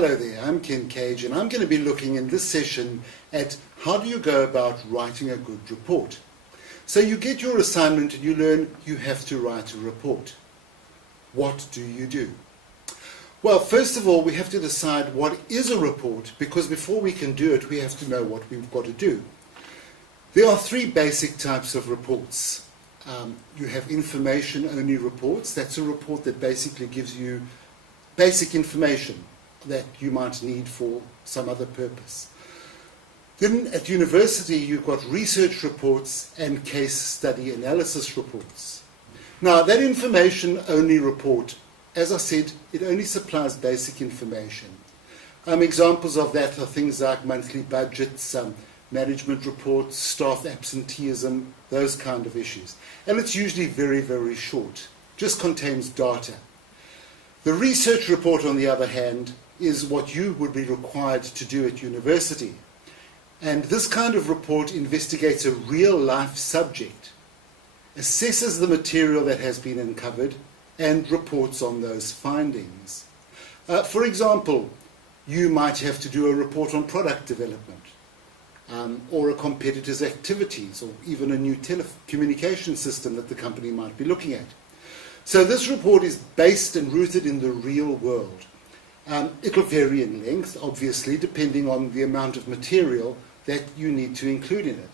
Hello there, I'm Ken Cage, and I'm going to be looking in this session at how do you go about writing a good report. So you get your assignment and you learn you have to write a report. What do you do? Well, first of all, we have to decide what is a report, because before we can do it, we have to know what we've got to do. There are three basic types of reports. You have information-only reports. That's a report that basically gives you basic information that you might need for some other purpose. Then at university, you've got research reports and case study analysis reports. Now, that information-only report, as I said, it only supplies basic information. Examples of that are things like monthly budgets, management reports, staff absenteeism, those kind of issues. And it's usually very, very short, just contains data. The research report, on the other hand, is what you would be required to do at university. And this kind of report investigates a real-life subject, assesses the material that has been uncovered, and reports on those findings. For example, you might have to do a report on product development, or a competitor's activities, or even a new telecommunication system that the company might be looking at. So this report is based and rooted in the real world. It'll vary in length, obviously, depending on the amount of material that you need to include in it.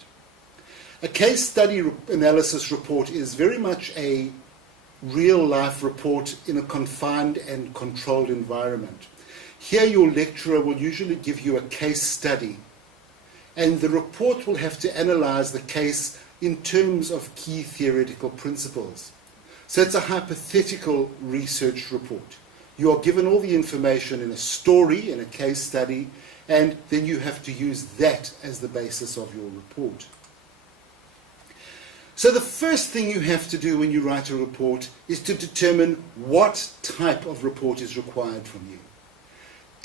A case study analysis report is very much a real-life report in a confined and controlled environment. Here your lecturer will usually give you a case study, and the report will have to analyze the case in terms of key theoretical principles. So it's a hypothetical research report. You are given all the information in a story, in a case study, and then you have to use that as the basis of your report. So the first thing you have to do when you write a report is to determine what type of report is required from you.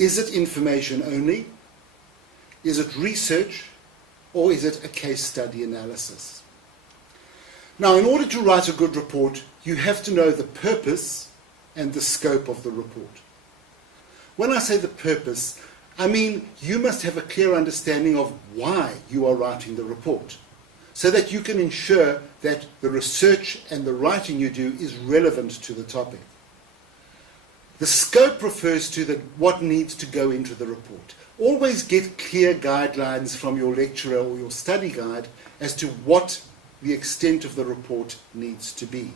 Is it information only? Is it research? Or is it a case study analysis? Now, in order to write a good report, you have to know the purpose and the scope of the report. When I say the purpose, I mean you must have a clear understanding of why you are writing the report, so that you can ensure that the research and the writing you do is relevant to the topic. The scope refers to what needs to go into the report. Always get clear guidelines from your lecturer or your study guide as to what the extent of the report needs to be.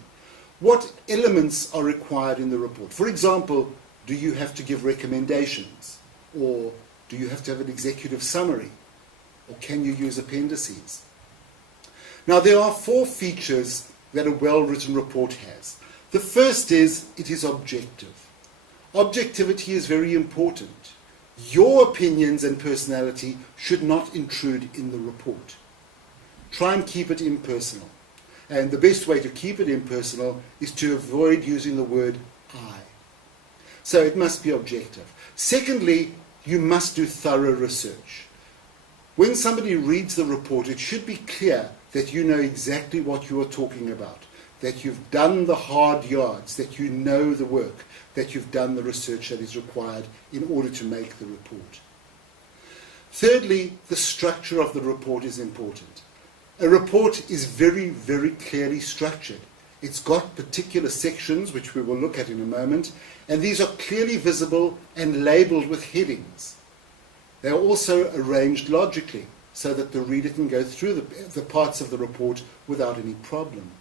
What elements are required in the report? For example, do you have to give recommendations? Or do you have to have an executive summary? Or can you use appendices? Now, there are four features that a well-written report has. The first is it is objective. Objectivity is very important. Your opinions and personality should not intrude in the report. Try and keep it impersonal. And the best way to keep it impersonal is to avoid using the word I. So it must be objective. Secondly, you must do thorough research. When somebody reads the report, it should be clear that you know exactly what you are talking about, that you've done the hard yards, that you know the work, that you've done the research that is required in order to make the report. Thirdly, the structure of the report is important. A report is very, very clearly structured. It's got particular sections, which we will look at in a moment, and these are clearly visible and labeled with headings. They are also arranged logically, so that the reader can go through the parts of the report without any problem.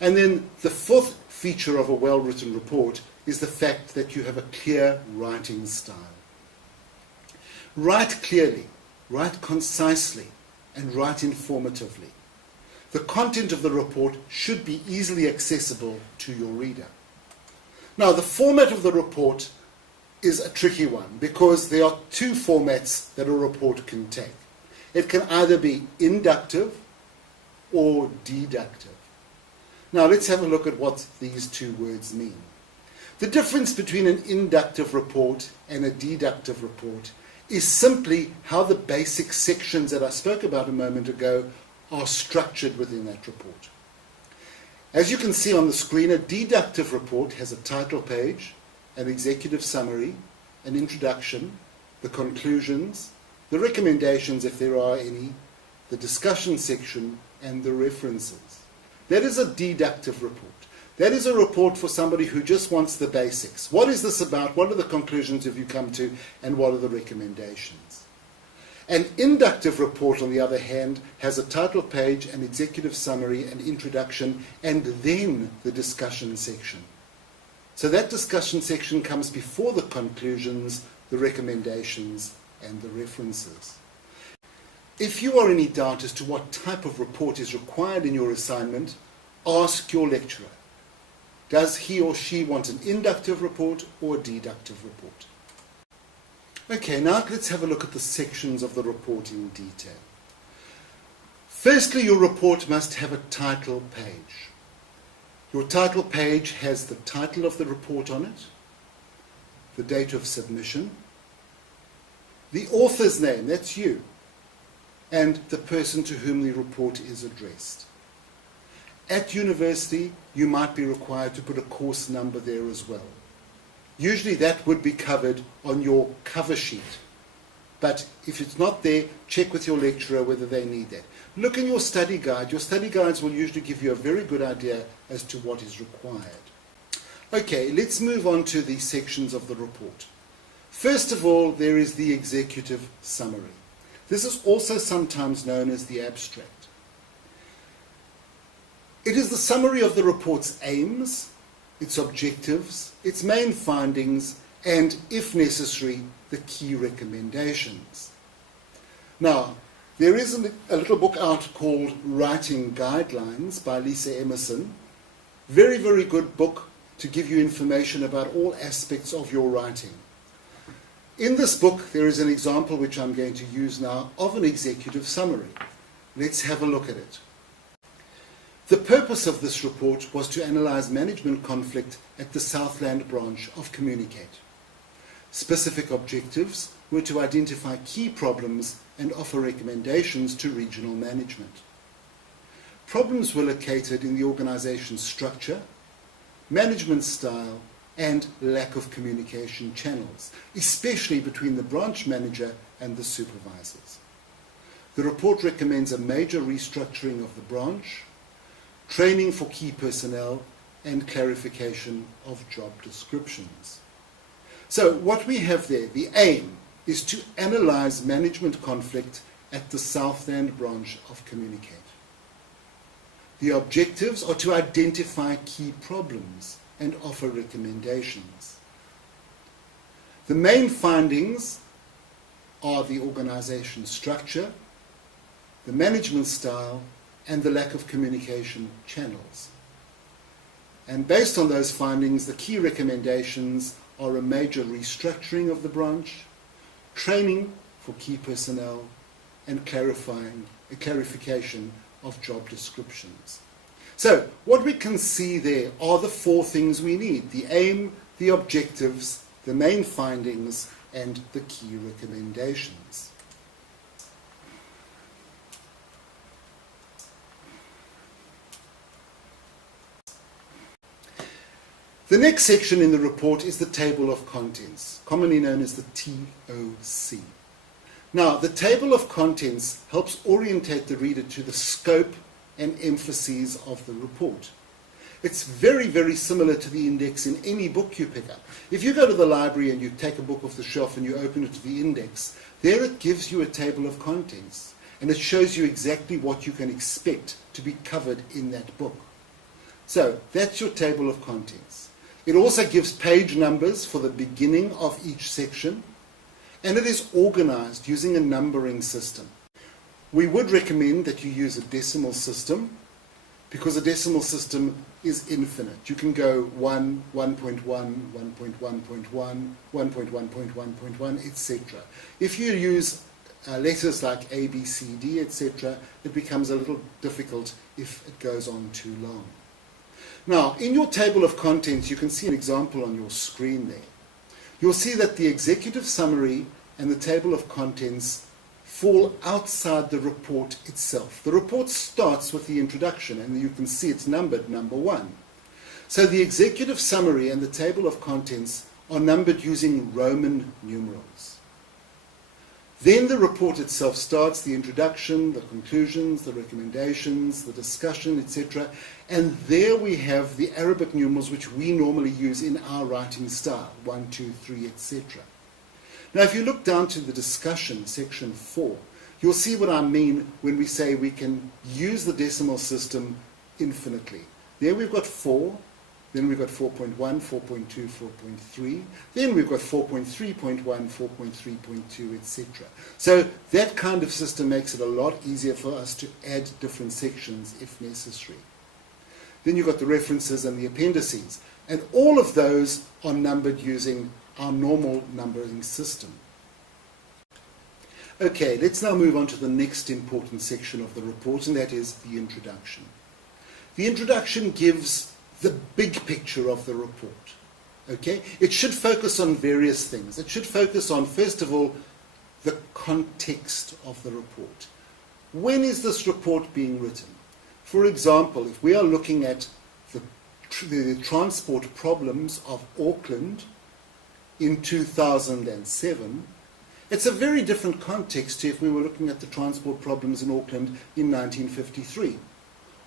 And then the fourth feature of a well-written report is the fact that you have a clear writing style. Write clearly, write concisely, and write informatively. The content of the report should be easily accessible to your reader. Now, the format of the report is a tricky one, because there are two formats that a report can take. It can either be inductive or deductive. Now, let's have a look at what these two words mean. The difference between an inductive report and a deductive report is simply how the basic sections that I spoke about a moment ago are structured within that report. As you can see on the screen, a deductive report has a title page, an executive summary, an introduction, the conclusions, the recommendations if there are any, the discussion section, and the references. That is a deductive report. That is a report for somebody who just wants the basics. What is this about? What are the conclusions have you come to? And what are the recommendations? An inductive report, on the other hand, has a title page, an executive summary, an introduction, and then the discussion section. So that discussion section comes before the conclusions, the recommendations, and the references. If you are in any doubt as to what type of report is required in your assignment, ask your lecturer. Does he or she want an inductive report or a deductive report? Okay, now let's have a look at the sections of the report in detail. Firstly, your report must have a title page. Your title page has the title of the report on it, the date of submission, the author's name, that's you, and the person to whom the report is addressed. At university, you might be required to put a course number there as well. Usually that would be covered on your cover sheet. But if it's not there, check with your lecturer whether they need that. Look in your study guide. Your study guides will usually give you a very good idea as to what is required. Okay, let's move on to the sections of the report. First of all, there is the executive summary. This is also sometimes known as the abstract. It is the summary of the report's aims, its objectives, its main findings, and, if necessary, the key recommendations. Now, there is a little book out called Writing Guidelines by Lisa Emerson. Very, very good book to give you information about all aspects of your writing. In this book, there is an example, which I'm going to use now, of an executive summary. Let's have a look at it. The purpose of this report was to analyze management conflict at the Southland branch of Communicate. Specific objectives were to identify key problems and offer recommendations to regional management. Problems were located in the organization's structure, management style, and lack of communication channels, especially between the branch manager and the supervisors. The report recommends a major restructuring of the branch, training for key personnel, and clarification of job descriptions. So what we have there, the aim is to analyze management conflict at the Southland branch of Communicate. The objectives are to identify key problems and offer recommendations. The main findings are the organization structure, the management style, and the lack of communication channels. And based on those findings, the key recommendations are a major restructuring of the branch, training for key personnel, and clarification of job descriptions. So what we can see there are the four things we need: the aim, the objectives, the main findings, and the key recommendations. The next section in the report is the table of contents, commonly known as the TOC. Now, the table of contents helps orientate the reader to the scope and emphases of the report. It's very, very similar to the index in any book you pick up. If you go to the library and you take a book off the shelf and you open it to the index, there it gives you a table of contents, and it shows you exactly what you can expect to be covered in that book. So that's your table of contents. It also gives page numbers for the beginning of each section, and it is organized using a numbering system. We would recommend that you use a decimal system, because a decimal system is infinite. You can go 1, 1.1, 1.1.1, 1.1.1.1, etc. If you use letters like A, B, C, D, etc., it becomes a little difficult if it goes on too long. Now, in your table of contents, you can see an example on your screen there. You'll see that the executive summary and the table of contents fall outside the report itself. The report starts with the introduction, and you can see it's numbered number 1. So the executive summary and the table of contents are numbered using Roman numerals. Then the report itself starts, the introduction, the conclusions, the recommendations, the discussion, etc. And there we have the Arabic numerals which we normally use in our writing style, 1, 2, 3, etc. Now if you look down to the discussion, section 4, you'll see what I mean when we say we can use the decimal system infinitely. There we've got 4, then we've got 4.1, 4.2, 4.3, then we've got 4.3.1, 4.3.2, etc. So that kind of system makes it a lot easier for us to add different sections if necessary. Then you've got the references and the appendices, and all of those are numbered using our normal numbering system. Okay, let's now move on to the next important section of the report, and that is the introduction. The introduction gives the big picture of the report. Okay? It should focus on various things. It should focus on, first of all, the context of the report. When is this report being written? For example, if we are looking at the transport problems of Auckland in 2007, it's a very different context to if we were looking at the transport problems in Auckland in 1953,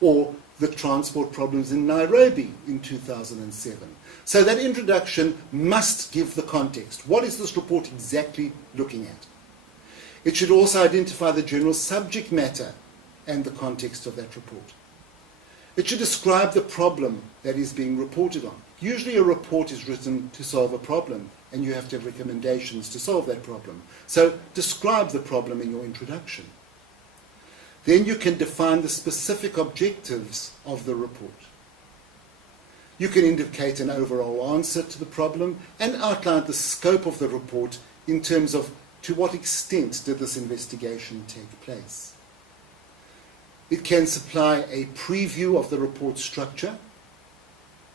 or the transport problems in Nairobi in 2007. So that introduction must give the context. What is this report exactly looking at? It should also identify the general subject matter and the context of that report. It should describe the problem that is being reported on. Usually a report is written to solve a problem, and you have to have recommendations to solve that problem. So describe the problem in your introduction. Then you can define the specific objectives of the report. You can indicate an overall answer to the problem and outline the scope of the report in terms of to what extent did this investigation take place. It can supply a preview of the report structure,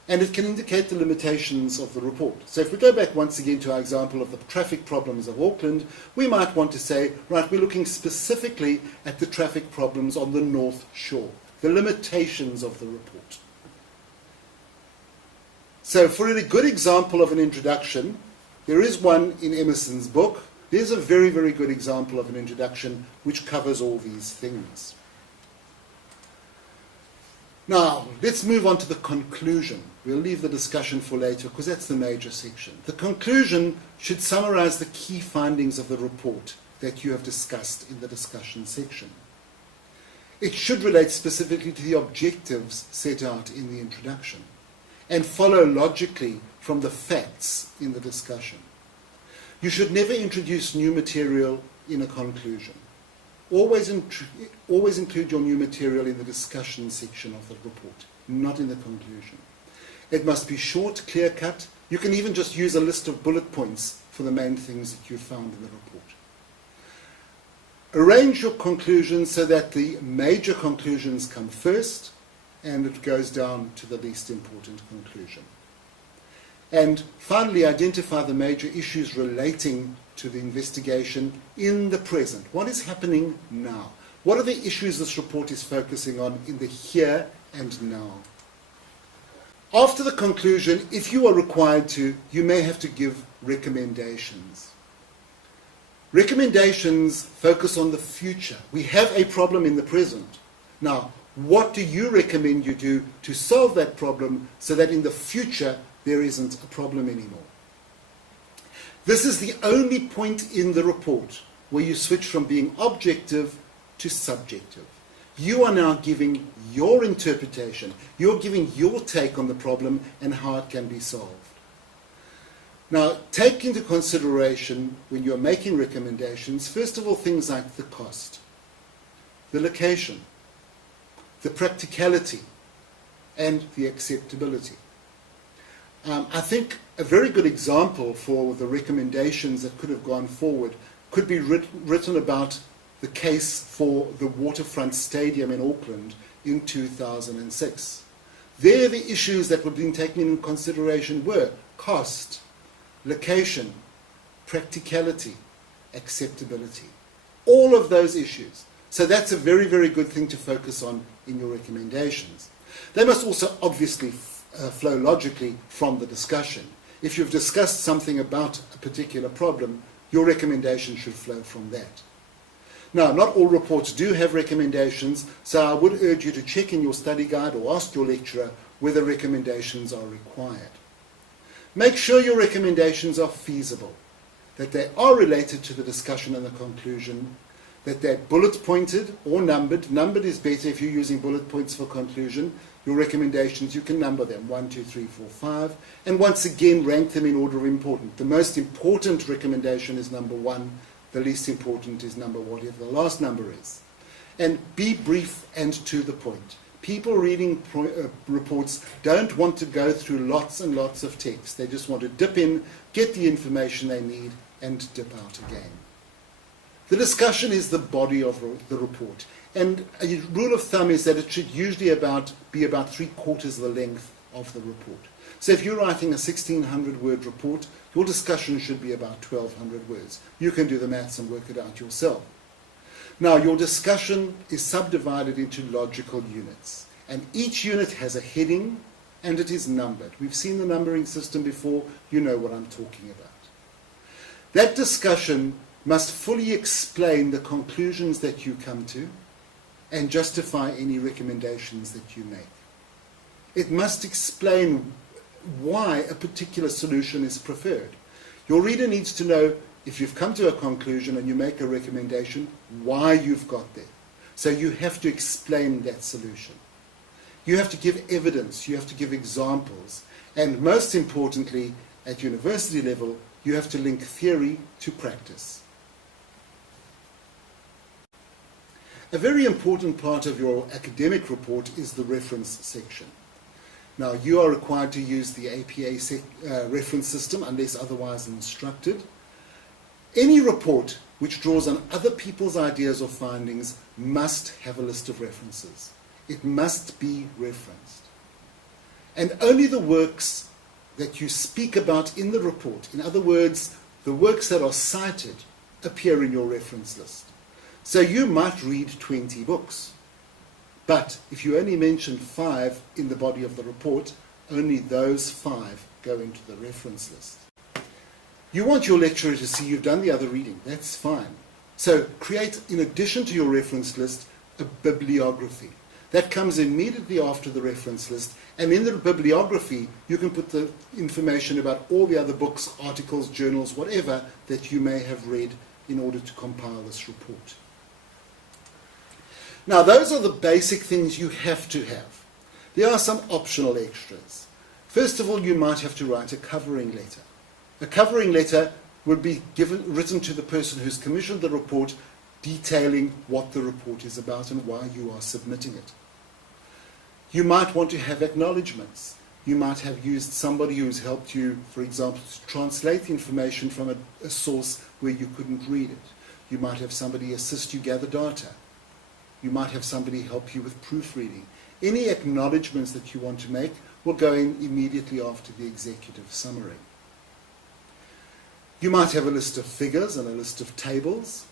and it can indicate the limitations of the report. So if we go back once again to our example of the traffic problems of Auckland, we might want to say, right, we're looking specifically at the traffic problems on the North Shore, the limitations of the report. So for a good example of an introduction, there is one in Emerson's book. There's a very, very good example of an introduction which covers all these things. Now, let's move on to the conclusion. We'll leave the discussion for later because that's the major section. The conclusion should summarize the key findings of the report that you have discussed in the discussion section. It should relate specifically to the objectives set out in the introduction and follow logically from the facts in the discussion. You should never introduce new material in a conclusion. Always include your new material in the discussion section of the report, not in the conclusion. It must be short, clear-cut. You can even just use a list of bullet points for the main things that you found in the report. Arrange your conclusions so that the major conclusions come first and it goes down to the least important conclusion. And finally, identify the major issues relating to the investigation in the present. What is happening now? What are the issues this report is focusing on in the here and now? After the conclusion, if you are required to, you may have to give recommendations. Recommendations focus on the future. We have a problem in the present. Now, what do you recommend you do to solve that problem so that in the future there isn't a problem anymore? This is the only point in the report where you switch from being objective to subjective. You are now giving your interpretation. You're giving your take on the problem and how it can be solved. Now, take into consideration when you're making recommendations, first of all, things like the cost, the location, the practicality, and the acceptability. I think a very good example for the recommendations that could have gone forward could be written about the case for the waterfront stadium in Auckland in 2006. There, the issues that were being taken into consideration were cost, location, practicality, acceptability. All of those issues. So that's a very, very good thing to focus on in your recommendations. They must also obviously flow logically from the discussion. If you've discussed something about a particular problem, your recommendation should flow from that. Now, not all reports do have recommendations, so I would urge you to check in your study guide or ask your lecturer whether recommendations are required. Make sure your recommendations are feasible, that they are related to the discussion and the conclusion, that they're bullet pointed or numbered. Numbered is better if you're using bullet points for conclusion. Your recommendations, you can number them 1, 2, 3, 4, 5, and once again rank them in order of importance. The most important recommendation is number 1, the least important is number whatever the last number is. And be brief and to the point. People reading reports don't want to go through lots and lots of text. They just want to dip in, get the information they need, and dip out again. The discussion is the body of the report. And a rule of thumb is that it should usually be about 3/4 the length of the report. So if you're writing a 1,600-word report, your discussion should be about 1,200 words. You can do the maths and work it out yourself. Now, your discussion is subdivided into logical units. And each unit has a heading, and it is numbered. We've seen the numbering system before. You know what I'm talking about. That discussion must fully explain the conclusions that you come to and justify any recommendations that you make. It must explain why a particular solution is preferred. Your reader needs to know, if you've come to a conclusion and you make a recommendation, why you've got there. So you have to explain that solution. You have to give evidence, you have to give examples, and most importantly, at university level, you have to link theory to practice. A very important part of your academic report is the reference section. Now, you are required to use the APA reference system unless otherwise instructed. Any report which draws on other people's ideas or findings must have a list of references. It must be referenced. And only the works that you speak about in the report, in other words, the works that are cited, appear in your reference list. So you might read 20 books, but if you only mention 5 in the body of the report, only those 5 go into the reference list. You want your lecturer to see you've done the other reading. That's fine. So create, in addition to your reference list, a bibliography. That comes immediately after the reference list, and in the bibliography you can put the information about all the other books, articles, journals, whatever that you may have read in order to compile this report. Now, those are the basic things you have to have. There are some optional extras. First of all, you might have to write a covering letter. A covering letter would be written to the person who's commissioned the report, detailing what the report is about and why you are submitting it. You might want to have acknowledgements. You might have used somebody who's helped you, for example, to translate information from a source where you couldn't read it. You might have somebody assist you gather data. You might have somebody help you with proofreading. Any acknowledgements that you want to make will go in immediately after the executive summary. You might have a list of figures and a list of tables.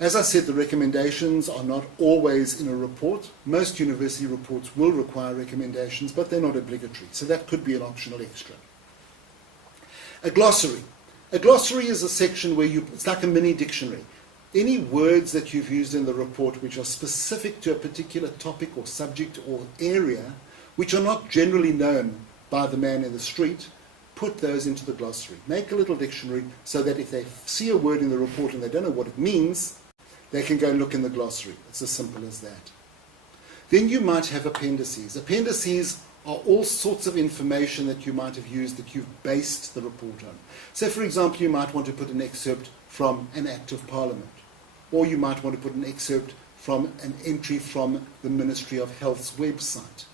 As I said, the recommendations are not always in a report. Most university reports will require recommendations, but they're not obligatory, so that could be an optional extra. A glossary. A glossary is a section where it's like a mini dictionary. Any words that you've used in the report which are specific to a particular topic or subject or area, which are not generally known by the man in the street, put those into the glossary. Make a little dictionary so that if they see a word in the report and they don't know what it means, they can go and look in the glossary. It's as simple as that. Then you might have appendices. Appendices are all sorts of information that you might have used that you've based the report on. So, for example, you might want to put an excerpt from an Act of Parliament, or you might want to put an excerpt from an entry from the Ministry of Health's website.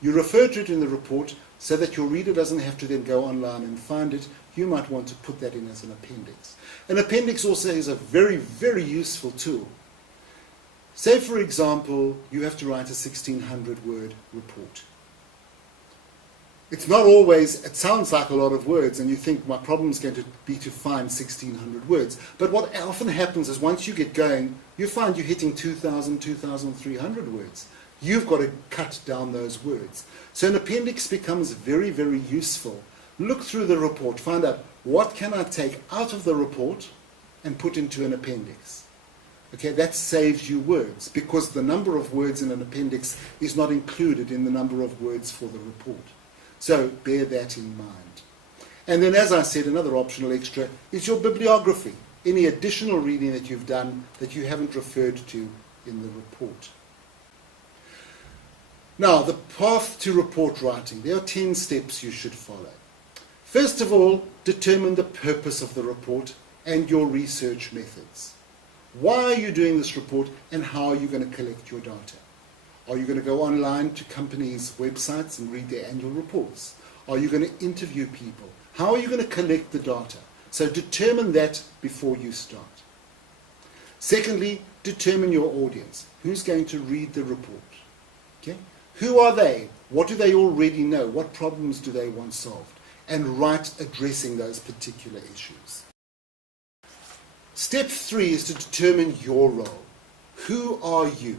You refer to it in the report so that your reader doesn't have to then go online and find it. You might want to put that in as an appendix. An appendix also is a very, very useful tool. Say, for example, you have to write a 1,600-word report. It's not always, it sounds like a lot of words, and you think my problem is going to be to find 1,600 words. But what often happens is once you get going, you find you're hitting 2,000, 2,300 words. You've got to cut down those words. So an appendix becomes very, very useful Look through the report, find out what can I take out of the report and put into an appendix. Okay, that saves you words, because the number of words in an appendix is not included in the number of words for the report. So bear that in mind. And then, as I said, another optional extra is your bibliography. Any additional reading that you've done that you haven't referred to in the report. Now, the path to report writing. There are 10 steps you should follow. First of all, determine the purpose of the report and your research methods. Why are you doing this report, and how are you going to collect your data? Are you going to go online to companies' websites and read their annual reports? Are you going to interview people? How are you going to collect the data? So determine that before you start. Secondly, determine your audience. Who's going to read the report? Okay? Who are they? What do they already know? What problems do they want solved? And write addressing those particular issues. Step 3 is to determine your role. Who are you?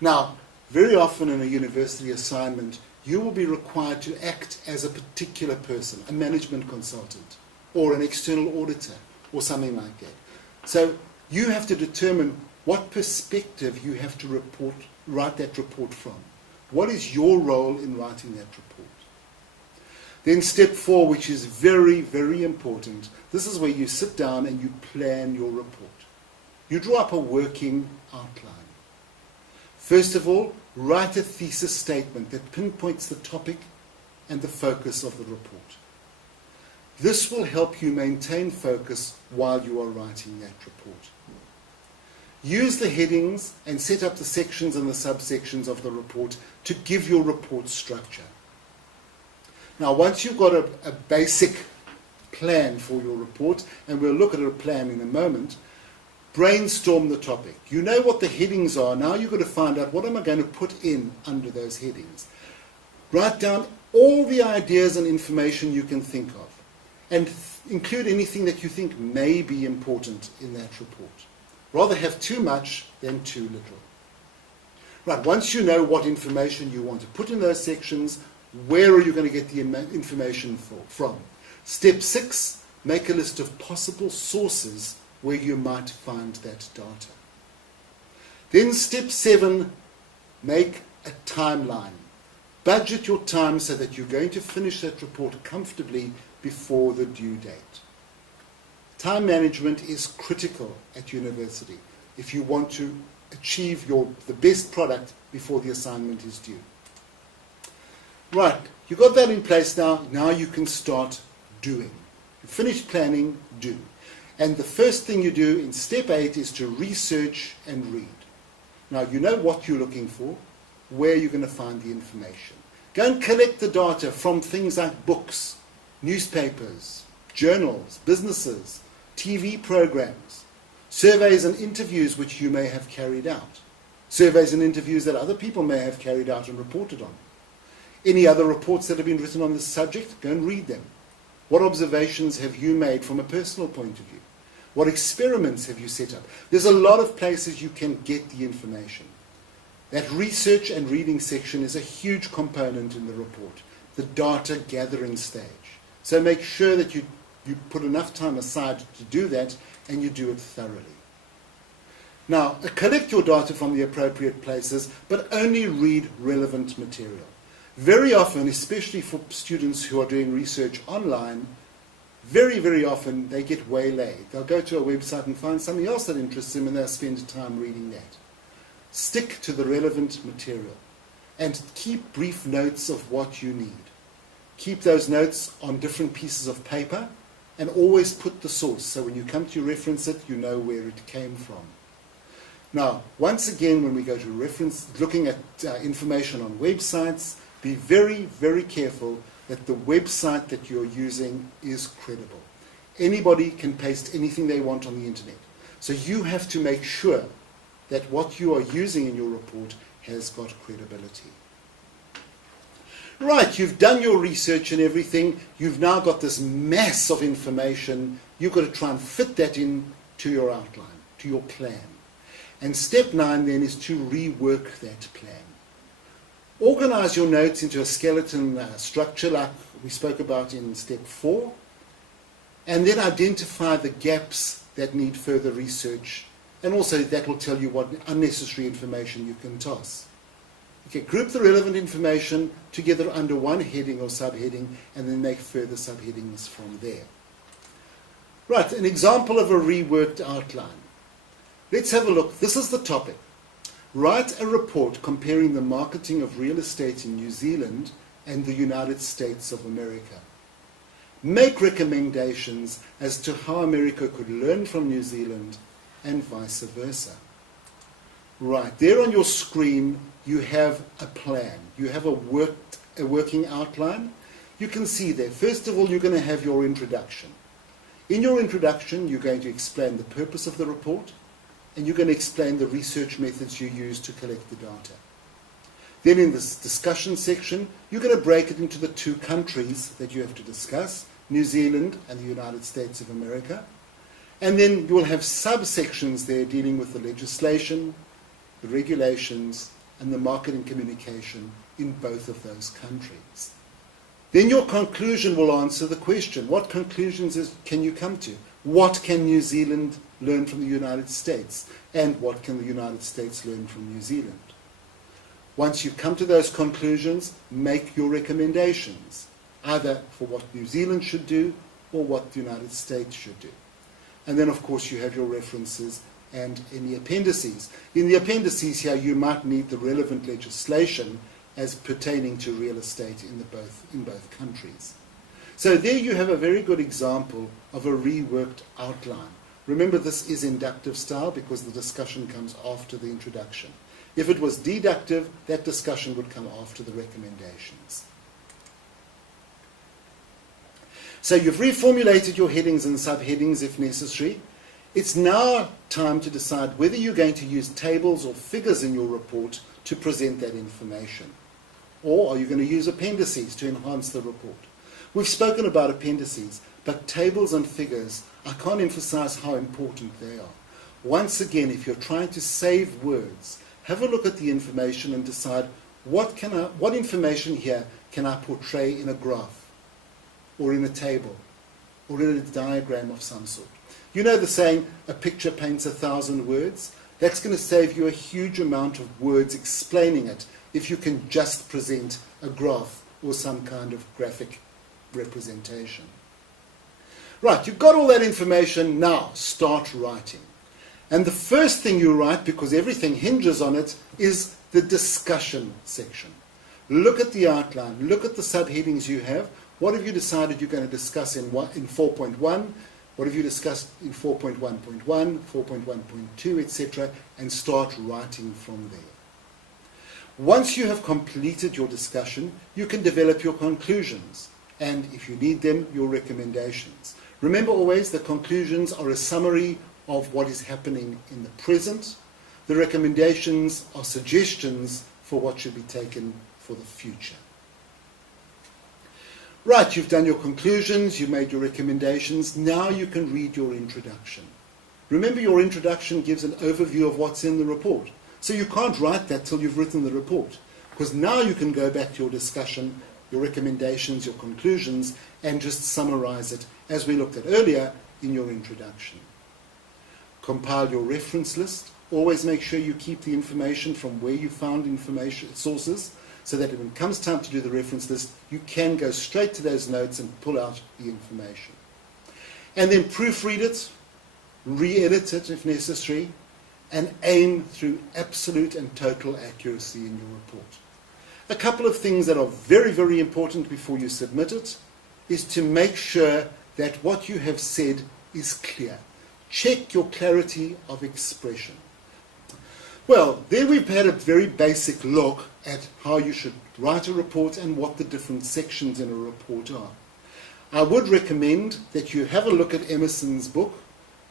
Now, very often in a university assignment, you will be required to act as a particular person, a management consultant, or an external auditor, or something like that. So you have to determine what perspective you have to write that report from. What is your role in writing that report? Then step 4, which is very, very important. This is where you sit down and you plan your report. You draw up a working outline. First of all, write a thesis statement that pinpoints the topic and the focus of the report. This will help you maintain focus while you are writing that report. Use the headings and set up the sections and the subsections of the report to give your report structure. Now, once you've got a basic plan for your report, and we'll look at a plan in a moment, brainstorm the topic. You know what the headings are. Now you've got to find out, what am I going to put in under those headings? Write down all the ideas and information you can think of, and include anything that you think may be important in that report. Rather have too much than too little. Right, once you know what information you want to put in those sections, where are you going to get the information from? Step 6, make a list of possible sources where you might find that data. Then step 7, make a timeline. Budget your time so that you're going to finish that report comfortably before the due date. Time management is critical at university if you want to achieve the best product before the assignment is due. Right, you've got that in place now. Now you can start doing. You finish planning, do. And the first thing you do in step 8 is to research and read. Now you know what you're looking for, where you're going to find the information. Go and collect the data from things like books, newspapers, journals, businesses, TV programs, surveys and interviews which you may have carried out, surveys and interviews that other people may have carried out and reported on. Any other reports that have been written on this subject, go and read them. What observations have you made from a personal point of view? What experiments have you set up? There's a lot of places you can get the information. That research and reading section is a huge component in the report, the data gathering stage. So make sure that you put enough time aside to do that, and you do it thoroughly. Now, collect your data from the appropriate places, but only read relevant material. Very often, especially for students who are doing research online, very, very often they get waylaid. They'll go to a website and find something else that interests them, and they'll spend time reading that. Stick to the relevant material and keep brief notes of what you need. Keep those notes on different pieces of paper, and always put the source, so when you come to reference it, you know where it came from. Now, once again, when we go to reference, looking at information on websites, be very, very careful that the website that you're using is credible. Anybody can paste anything they want on the internet. So you have to make sure that what you are using in your report has got credibility. Right, you've done your research and everything. You've now got this mass of information. You've got to try and fit that into your outline, to your plan. And step 9 then is to rework that plan. Organize your notes into a skeleton structure like we spoke about in step 4, and then identify the gaps that need further research, and also that will tell you what unnecessary information you can toss. Okay, group the relevant information together under one heading or subheading, and then make further subheadings from there. Right, an example of a reworked outline. Let's have a look. This is the topic. Write a report comparing the marketing of real estate in New Zealand and the United States of America. Make recommendations as to how America could learn from New Zealand and vice versa. Right, there on your screen you have a plan. You have a working outline. You can see there, first of all, you're going to have your introduction. In your introduction, you're going to explain the purpose of the report, and you're going to explain the research methods you use to collect the data. Then in this discussion section, you're going to break it into the 2 countries that you have to discuss, New Zealand and the United States of America. And then you'll have subsections there dealing with the legislation, the regulations, and the marketing communication in both of those countries. Then your conclusion will answer the question, what conclusions can you come to? What can New Zealand learn from the United States? And what can the United States learn from New Zealand? Once you come to those conclusions, make your recommendations, either for what New Zealand should do or what the United States should do. And then, of course, you have your references and any appendices. In the appendices here, you might need the relevant legislation as pertaining to real estate in both countries. So there you have a very good example of a reworked outline. Remember, this is inductive style because the discussion comes after the introduction. If it was deductive, that discussion would come after the recommendations. So you've reformulated your headings and subheadings if necessary. It's now time to decide whether you're going to use tables or figures in your report to present that information. Or are you going to use appendices to enhance the report? We've spoken about appendices, but tables and figures, I can't emphasize how important they are. Once again, if you're trying to save words, have a look at the information and decide what information here can I portray in a graph, or in a table, or in a diagram of some sort. You know the saying, a picture paints 1,000 words? That's going to save you a huge amount of words explaining it if you can just present a graph or some kind of graphic representation. Right, you've got all that information, now start writing. And the first thing you write, because everything hinges on it, is the discussion section. Look at the outline, look at the subheadings you have. What have you decided you're going to discuss in 4.1? What have you discussed in 4.1.1, 4.1.2, etc., and start writing from there. Once you have completed your discussion, you can develop your conclusions, and if you need them, your recommendations. Remember always, the conclusions are a summary of what is happening in the present. The recommendations are suggestions for what should be taken for the future. Right, you've done your conclusions, you've made your recommendations, now you can read your introduction. Remember, your introduction gives an overview of what's in the report. So you can't write that till you've written the report, because now you can go back to your discussion, your recommendations, your conclusions, and just summarize it, as we looked at earlier, in your introduction. Compile your reference list. Always make sure you keep the information from where you found information sources, so that when it comes time to do the reference list, you can go straight to those notes and pull out the information. And then proofread it, re-edit it if necessary, and aim through absolute and total accuracy in your report. A couple of things that are very, very important before you submit it is to make sure that what you have said is clear. Check your clarity of expression. Well, there we've had a very basic look at how you should write a report and what the different sections in a report are. I would recommend that you have a look at Emerson's book,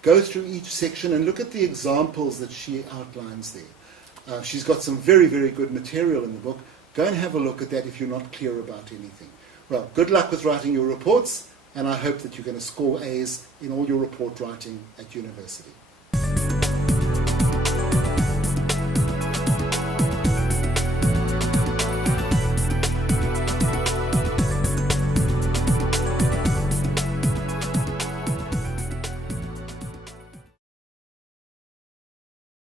go through each section and look at the examples that she outlines there. She's got some very, very good material in the book. Go and have a look at that if you're not clear about anything. Well, good luck with writing your reports, and I hope that you're going to score A's in all your report writing at university.